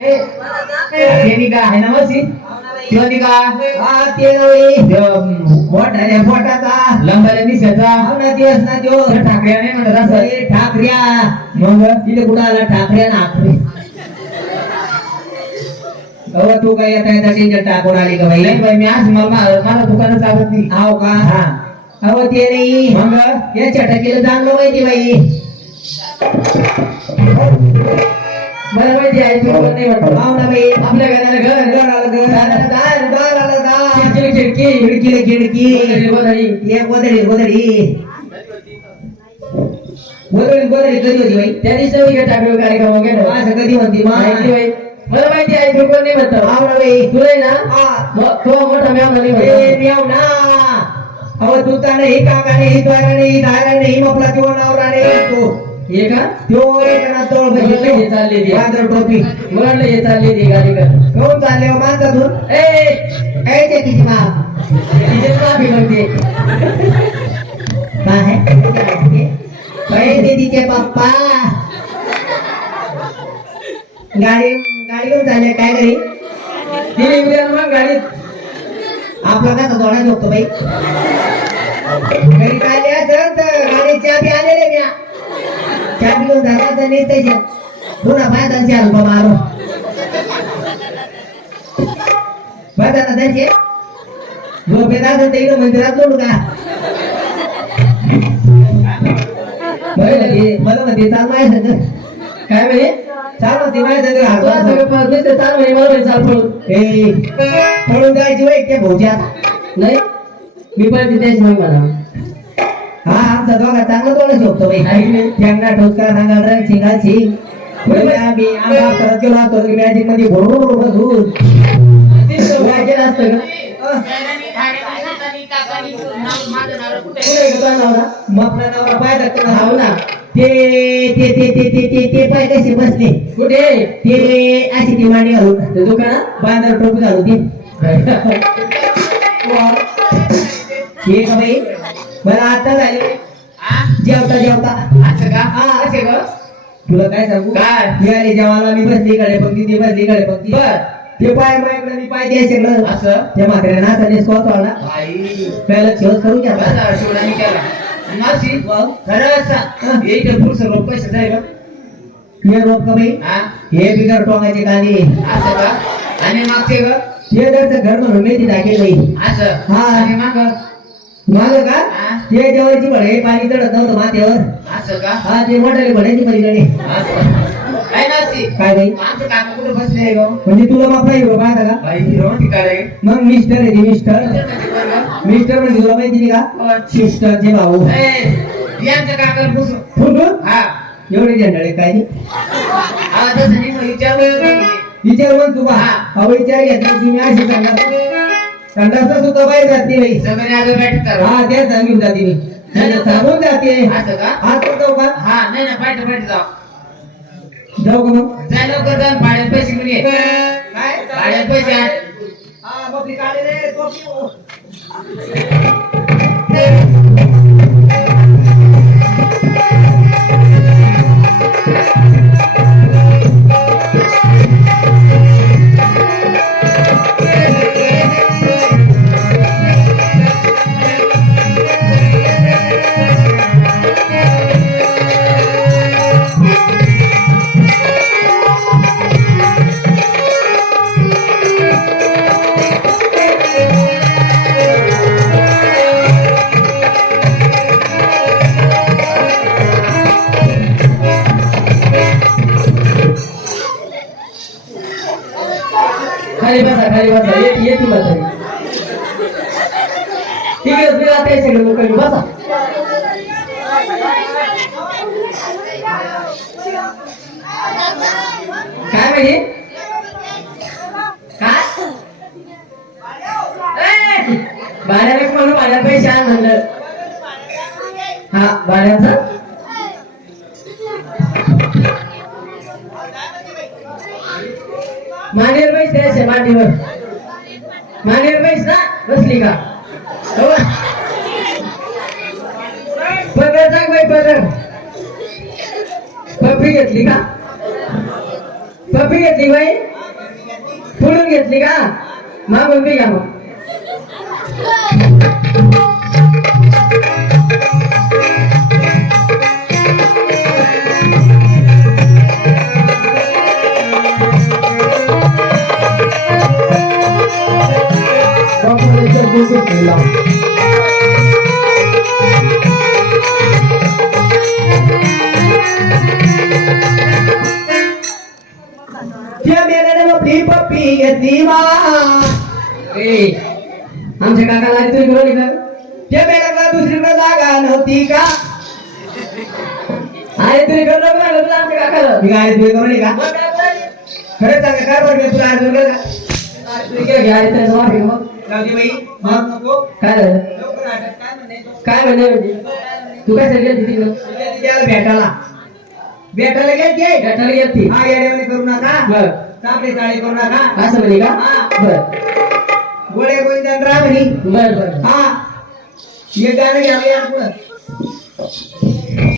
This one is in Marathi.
तेनिका आहे ना मसी तेनिका हा ते मोठ्या पोटाचा लंबाल्या निशाचा. ना दिवस ना त्यो. त्या ठाकऱ्याने म्हणत असं ठाकऱ्या. मग तिथे कुठं आला? ठाकऱ्या ना आखरे अहो तू काय येता येता टेन्शन टाकून आली का बाई? नाही बाई मी आज मला मला मला दुकानात चालत नाही. हाव का? हा. अहो ते नाही. मग या चटकीला जाणलं माहिती बाई. मला माहिती आहे तू कोण नाही म्हणतो. हाव ना बाई आपल्या घराला घर घर आलं घर आलं. दार दार दार खिडकी खिडकीला खिडकी कधी होती बाई? त्या दिवशी मी टाकलं कार्यक्रम वगैरे असं कधी म्हणती? माहिती मा बाई. मला माहिती आहे तू कोण नाही म्हणतो. हाव ना बाई. तुला ना? हा. तो मोठा म्याव नाही अहो तुता नाही काका नाही द्वारा नाही दारा नाही मपला किंवा नवरा नाही. तो हे का? त्यो एक ना तोळ मुलांना हे चालली ती. वांद्र टोपी. मुलांना हे चालली ती गाडी कर कोण चालले हो माणसातून ए! ए ते किती बाप. तिचे माफी मागते काय है काय ते तिचे पप्पा. गाडी गाडी घेऊन चालले काय घरी? तिने उद्या मग गाडीत. आपला कसा जोडा झोपतो बाई? घरी चालले असं तर गाडी चाबी आलेले म्या चाबी घेऊन झाला तर नाही त्याच्या पुन्हा पाहता चाल बाबा आलो पाहता ना त्याचे झोपेत असं ते इकडं मंदिरात जोडू का बरं म्हणते मला म्हणते चाल माझ्या संग काय म्हणे चाल म्हणते माझ्या संग तुला हात सगळं पाच नाही तर चार महिने मला म्हणे चाल पळून ए पळून जायची वय त्या भाऊच्यात नाही मी पण तिथेच मग मला हा आमचा दोघा चांगला तोडा शोधतो बाई त्यांना ठोसका सांगा रंग शिंगाची. आम्ही आम्हाला परत केला होतो मॅजिकमध्ये भरून दूध काय केलं असतं का मग नवरा पाय हाव ना. ते ते ते ते ते ते ते पाय कसे बसले? कुठे? ते अशी ती मांडी घालून दुकानात बांधर टोपी घालून ती. हे का बाई? मला आता झाले. जेवता जेवता. हा. असे का? तुला काय सांगू? काय? मी आले जेवायला मी बसली कडे पंक्ती ती बसली कडे पंक्ती बर. ते पाय माझ्याकडे मी पाय द्यायचे सगळं असं? त्या म्हाताऱ्या नाचाने वाला आई पहिला खेळ करू बसा शिवरानी केला. मासी खरं असा. एक पुरुष रोप पैसे जाईल हे रोप का बाई? हा? हे बिगर टोंगाचे कांदे. असं का? आणि मागचे ग हे घरचं घर म्हणून मेथी टाकेल बाई. असं? हा. आणि माग? माग का? हा. ते जेवायची भडे पाणी चढत नव्हतं माथ्यावर. असं का? हा ते मोठाले भड्याची पलीकडे असं. काय नाची काय बाई? आमचं काका कुठे बसले ग? म्हणजे तुला का बाई हिरो ठिकाणे. मग मिस्टर आहे ते मिस्टर मिस्टर म्हणजे तुला माहिती नाही का? सिस्टरचे भाऊ. यांचं काका पुसून फुटून हा. एवढे झेंडाळे काय? ते? हा तसं नाही मग विचारलं विचार मग तू हा. हा विचार घेतला तुम्ही अशी सांगा. संडासला सुद्धा बाहेर जाते बाई. सगळे आलं करा हा त्याच सांगून जाते मी. त्याला सांगून जाते. असं का? हात करतो का हा नाही ना पाठ पाठ जाऊ जाऊ का मग? जा लवकर जा. भाड्यात पैसे घेऊन ये. काय? भाड्यात पैसे आण. हा बकरी काढे रे बकरी. खाली बसा खाली बसा. ये ये तुला तरी ठीक आहे तुम्ही आता हे सगळं मोकळे बसा. काय म्हणजे काय? भाड्याला म्हणून माझ्या पैसे आण म्हणलं. हा भाड्याचं मानेर पैसे द्यायचे मांडीवर मानेर बैस ना बसली का? हो. पदर टाक बाई पदर. पप्पी घेतली का? पप्पी घेतली बाई? पुढून घेतली का? मागून बी घ्या मग मोठी पप्पी घेतली ए आमच्या काकाला तुम्ही बोलवली का त्या मेल्याला दुसरीकडे जागा नव्हती का? करू नको ना तुला आमच्या काकाला. मी गाडी तुम्ही करून का? खरं सांगा काय बरं मी तुला घ्या काय. काय म्हणजे? तू काय सगळं तिकडं? भेटायला भेटायला घ्यायचे गटाला गेलती. हा येडेवाणी करू नका. बर. चापडे चाळे करू नका. असं म्हणे का? हा. बर. गोळे गोविंदन रामणी बर बर. हा. हे गाणं घ्यावं या पुढं